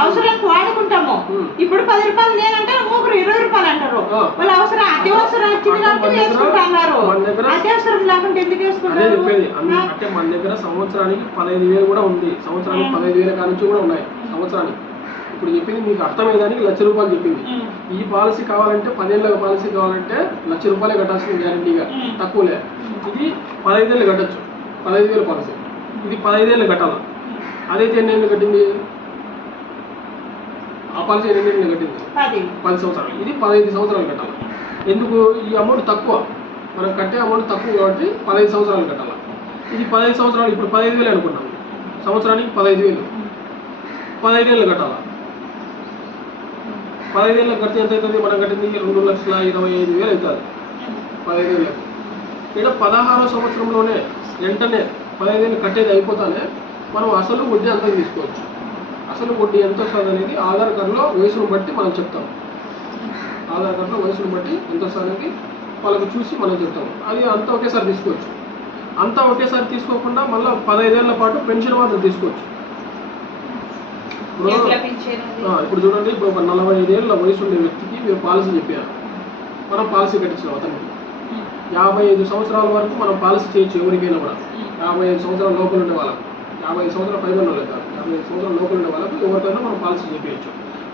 అవసరానికి వాడుకుంటాము. ఇప్పుడు 10 రూపాయలు నేనంటే ఒకరు 20 రూపాయలు అంటారు. వాళ్ళు అవసరం అత్యవసరం వచ్చింది కాబట్టి వేసుకుంటున్నారు. అత్యవసరం లేకుండా ఎందుకు వేసుకుంటారు? అంటే మన దగ్గర సంవత్సరానికి 15,000 కూడా ఉంది. సంవత్సరానికి 15,000 కానించి కూడా ఉన్నాయి సంవత్సరానికి. ఇప్పుడు చెప్పింది మీకు అర్థమయ్యేదానికి ₹1,00,000 చెప్పింది. ఈ పాలసీ కావాలంటే 10 ఏళ్ళ పాలసీ కావాలంటే ₹1,00,000 కట్టాల్సింది గ్యారంటీగా, తక్కువలే. ఇది 15 ఏళ్ళు కట్టచ్చు, 15,000 పాలసీ. ఇది 15 ఏళ్ళు కట్టాలి. అదైతే ఎన్ని ఏళ్ళు కట్టింది? ఆ పాలసీ ఎన్ని ఏళ్ళు కట్టింది? 10 సంవత్సరాలు. ఇది 15 సంవత్సరాలు కట్టాలి. ఎందుకు? ఈ అమౌంట్ తక్కువ, మనం కట్టే అమౌంట్ తక్కువ కాబట్టి 15 సంవత్సరాలు కట్టాలి. ఇది 15 సంవత్సరాలు. ఇప్పుడు 15,000 అనుకున్నాం, సంవత్సరానికి 15,000, 15 ఏళ్ళు కట్టాలి. 15 ఏళ్ళకి కడితే ఎంత అవుతుంది? మనం కట్టింది 2,25,000 అవుతుంది 15 ఏళ్ళకి. ఇక్కడ 16వ సంవత్సరంలోనే వెంటనే 15 ఏళ్ళు కట్టేది అయిపోతానే మనం అసలు వడ్డీ అంతా తీసుకోవచ్చు. అసలు వడ్డీ ఎంత వస్తుంది అనేది ఆధార్ కార్డులో వయసును బట్టి మనం చెప్తాం. ఆధార్ కార్డులో వయసును బట్టి ఎంత వస్తుంది అనేది వాళ్ళకి చూసి మనం చెప్తాము. అది అంతా ఒకేసారి తీసుకోవచ్చు. అంతా ఒకేసారి తీసుకోకుండా మళ్ళీ 15 ఏళ్ల పాటు పెన్షన్ మాత్రం తీసుకోవచ్చు. ఇప్పుడు చూడండి, ఇప్పుడు ఒక 45 ఏళ్ళ వయసు ఉండే వ్యక్తికి మీరు పాలసీ చెప్పారు, మనం పాలసీ కట్టించాం. అతనికి 55 సంవత్సరాల వరకు మనం పాలసీ చేయొచ్చు. ఎవరికైనా కూడా 55 సంవత్సరాల లోపల ఉండే వాళ్ళకు, 55 సంవత్సరాల పైన వాళ్ళకి కాదు, 55 సంవత్సరాల లోపల ఉండే వాళ్ళకు ఎవరికైనా మనం పాలసీ చెప్పవచ్చు.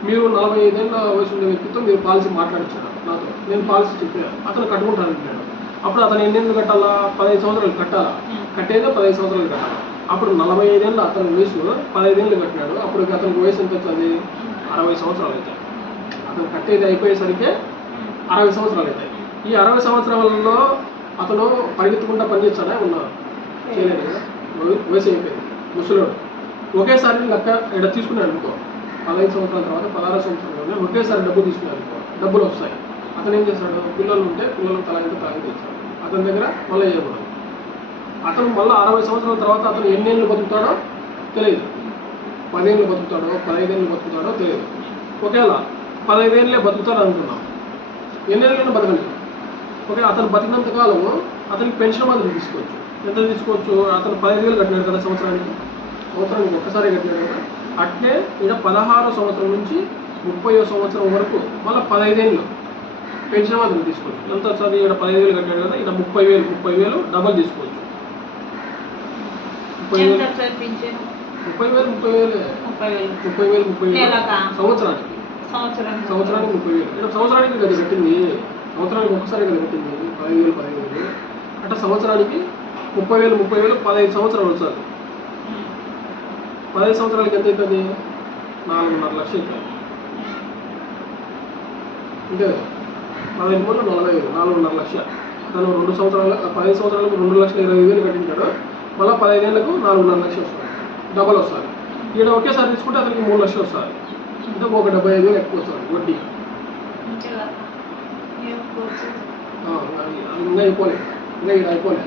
మీరు 45 ఏళ్ళ వయసు ఉండే వ్యక్తితో మీరు పాలసీ మాట్లాడించారు నాతో, నేను పాలసీ చెప్పాను, అతను కట్టుకుంటాను అంటున్నాడు. అప్పుడు అతను ఎన్ని కట్టాలా? 15 సంవత్సరాలు కట్టాలా? కట్టేదే 15 సంవత్సరాలు కట్టాలి. అప్పుడు 45 ఏళ్ళ అతని వయసు 15 ఏళ్ళు కట్టినాడు. అప్పుడు అతనికి వయసు ఎంత వచ్చింది? 60 సంవత్సరాలు అవుతాయి. అతను కట్టేది అయిపోయేసరికి 60 సంవత్సరాలు అవుతాయి. ఈ 60 సంవత్సరాలలో అతను పరిగెత్తుకుంటా పనిచేస్తాడా? ఉన్నారు, చేయలేదు కదా, వయసు అయిపోయింది, ముసలోడు. ఒకేసారి లెక్క ఇక్కడ తీసుకున్నాడు అనుకో, 15 సంవత్సరాల తర్వాత 16 సంవత్సరాలలోనే ఒకేసారి డబ్బు తీసుకున్నాడు అనుకో, డబ్బులు వస్తాయి. అతను ఏం చేస్తాడు? పిల్లలు ఉంటే పిల్లలు తల తెచ్చాడు, అతని దగ్గర మళ్ళీ చేయకూడదు. అతను మళ్ళీ 60 సంవత్సరాల తర్వాత అతను ఎన్ని ఏళ్ళు బతుకుతాడో తెలియదు. 10 ఏళ్ళు బతుకుతాడో 15 ఏళ్ళు బతుకుతాడో తెలియదు. ఒకవేళ 15 ఏళ్ళే బతుకుతాడు అనుకున్నాం, ఎన్ని ఏళ్ళైనా బతకలేదు. ఓకే, అతను బతికినంత కాలము అతనికి పెన్షన్ మాత్రం తీసుకోవచ్చు. ఎంత తీసుకోవచ్చు? అతను 15 ఏళ్ళు కట్టినాడు కదా సంవత్సరానికి ఒక్కసారి కట్టినాడు కదా. అట్లే ఇక్కడ 16వ సంవత్సరం నుంచి 30వ సంవత్సరం వరకు మళ్ళీ 15 ఏళ్ళు పెన్షన్ మాత్రం తీసుకోవచ్చు. ఎంత వస్తుంది? ఇక్కడ 15 ఏళ్ళు కట్టాడు కదా, ఇక్కడ 30,000 డబల్ తీసుకోవచ్చు. 30,000 సంవత్సరానికి 30,000. ఇక్కడ సంవత్సరానికి కదా కట్టింది, సంవత్సరానికి ఒక్కసారి కదా కట్టింది 15,000. అంటే సంవత్సరానికి 30,000 15 సంవత్సరాలు వస్తుంది. 15 సంవత్సరాలకి ఎంత అవుతుంది? 4.5 లక్షలు అవుతుంది. అంటే 15 మూడు 40,000, 4.5 లక్షలు. తను 2 సంవత్సరాలు 15 సంవత్సరాలకు 2,20,000 కట్టించాడు. మళ్ళీ 15 ఏళ్ళకు 4.5 లక్షలు వస్తుంది, డబల్ వస్తుంది. ఈడ ఒకేసారి తీసుకుంటే అతనికి 3 లక్షలు వస్తుంది. అంటే ఒక 75,000 ఎక్కువ వస్తుంది వడ్డీ. ఇంకా అయిపోలేదు, ఇంకా ఇక్కడ అయిపోలేదు.